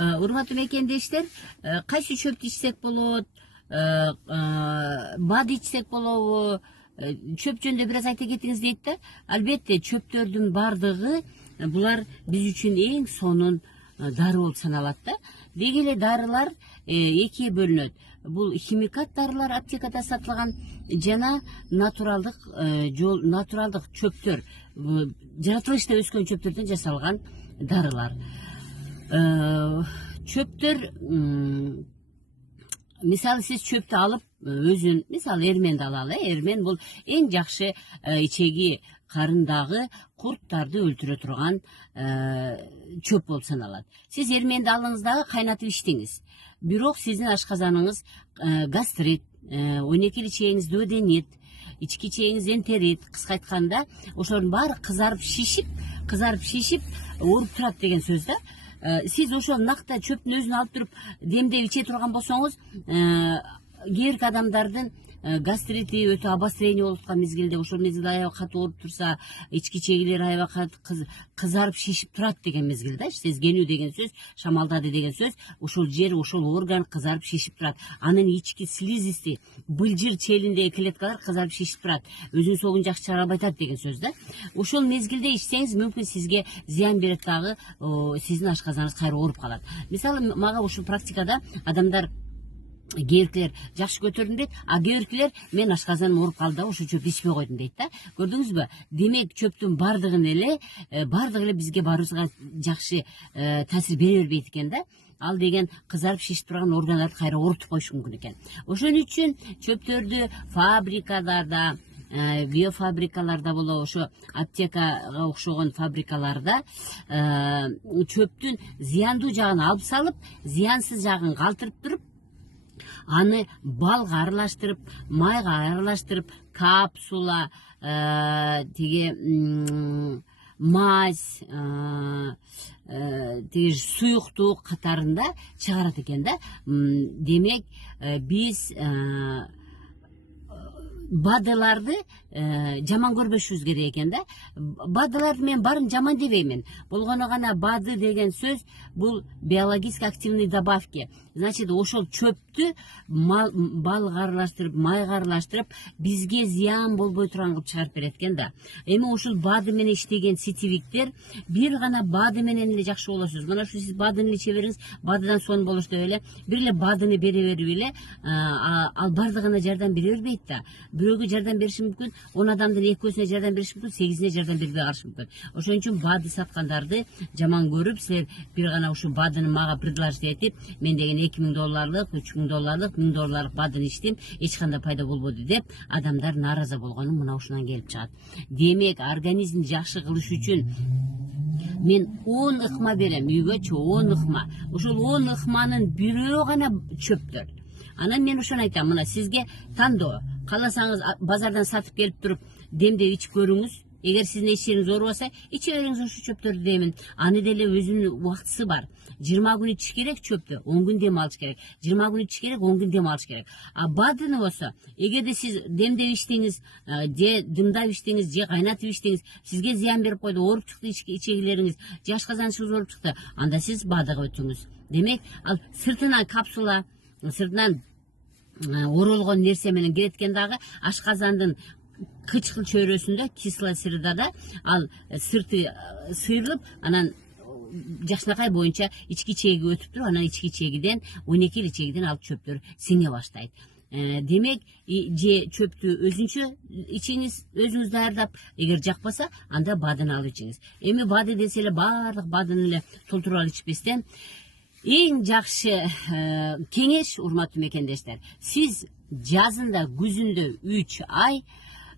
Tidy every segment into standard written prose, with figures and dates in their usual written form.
Урматтуу мекендештер, кайсы чөптү ичсек болот, бад ичсек болобу, чөп жөнүндө бир аз айта кетиңиз дейт да. Албетте чөптөрдүн бардыгы булар биз үчүн эң сонун дары болуп саналат да. Деги эле дарылар экиге бөлүнөт. Бул химикат дарылар аптекада сатылган жана натуралдык чөптөр, жаратылышта өскөн чөптөрдөн жасалган дарылар. Чөптөр, мисалы сиз чөптү алып өзүн, мисалы эрменди алалы. Эрмен бул эң жакшы ичеги карындагы курттарды өлтүрө турган чөп болуп саналат. Сиз эрменди алыңыз дагы кайнатып иштеңиз. Бирок сиздин ашказаныңыз гастрит, 12 ичегиңиз дөдөнет, ички ичегиңиз энтерит, кыска айтканда ошолордун баары кызарып шишип ооруп турат деген сөз да. Сиз ошол накта чөптүн өзүн алып туруп демдеп иче турган болсоңуз, кээ бир адамдардын гастрити өтө обострение болуп аткан мезгилде, ошол мезгилде аябай катуу ооруп турса, ички ичегилер аябай кызарып шишип турат деген мезгилде, сезгенүү деген сөз, шамалдады деген сөз, ошол жер, ошол орган кызарып шишип турат. Анын ички слизисти, былжыр челиндеги клеткалар кызарып шишип турат. Өзүнүн согун жакшы чыгара албай деген сөз да. Ошол мезгилде ичсеңиз, мүмкүн сизге зыян берет дагы, сиздин ашказаныңыз кайра ооруп калат. Мисалы, мага ушул практикада адамдар кээ жакшы көтөрдүм дейт, а кээ мен ашказаным ооруп калды да, ошол чөптү ичпей койдум дейт да. Көрдүңүзбү? Демек чөптүн бардыгы эле бизге баарыбызга жакшы таасир бере бербейт экен да. Ал деген кызарып шишип турган органдарды кайра оорутуп коюшу мүмкүн экен. Ошон үчүн чөптөрдү фабрикаларда, биофабрикаларда болобу, ошо аптекага окшогон фабрикаларда чөптүн зыяндуу жагын алып салып, зыянсыз жагын калтырып туруп, аны балга аралаштырып, майга аралаштырып, капсула, мазь, суюктук катарында чыгарат экен да. Демек, биз бадыларды жаман көрбөшүбүз керек экен да. Бадыларды мен баарын жаман дебеймин. Болгону гана бады деген сөз бул биологически активный добавки. Значит, ошол чөптү балга аралаштырып, майга аралаштырып, бизге зыян болбой турган кылып чыгарып берет экен да. Эми ушул бады менен иштеген сетевиктер бир гана бады менен эле жакшы болосуз. Мына ушу сиз бадыны эле иче бериңиз, бадыдан сонун болуш деп эле бир эле бадыны бере берип эле ал бардыгына жардам бере бербейт да. Бирөөгө жардам бериши мүмкүн, 10 адамдын экөөсүнө жардам бериши мүмкүн, 8-ине жардам бербей калышы мүмкүн. Ошон үчүн бады саткандарды жаман көрүп, силер бир гана ушу бадыны мага предложить этип, мен деген $2000, $3000, $1000 бадыны иштим, эч кандай пайда болбоду деп, адамдар наараза болгону мына ушунан келип чыгат. Демек, организмди жакшы кылыш үчүн мен 10 ыкма берем, үйгөчү 10 ыкма. Ошол 10 ыкманын бирөө гана чөптөр. Анан мен ошону айтам, мына сизге тандоо. Кааласаңыз базардан сатып келип туруп демдеп ичип көрүңүз. Эгер сиздин эч жериңиз оорубаса, иче бериңиз ушу чөптөрдү деймин. Аны деле өзүнүн убактысы бар. 20 күн ичиш керек чөптү, 10 күн дем алыш керек. 20 күн ичиш керек, 10 күн дем алыш керек. А бадыны болсо, эгерде сиз демдеп иштеңиз, же дымдап иштеңиз, же кайнатып иштеңиз, сизге зыян берип койду, ооруп чыкты ичегилериңиз, же ашказанычыңыз ооруп чыкты, анда сиз бадыга өтүңүз. Демек, ал сыртынан капсула, сыртынан оролгон нерсе менен келет экен дагы, ашказандын кычкыл чөйрөсүндө, кисло средада ал сырты сыйрылып, анан жакшынакай боюнча ички ичегиге өтүп туруп, анан ички ичегиден, 12 ичегиден ал чөптөр сиңе баштайт. Демек, же чөптү өзүнчө ичиңиз, өзүңүз даярдап, эгер жакпаса, анда бадыны алып ичиңиз. Эми бады десе эле баардык бадыны эле толтуруп алып ичпестен, эң жакшы кеңеш, урматтуу мекендештер, сиз жазында, күзүндө 3 ай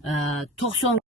90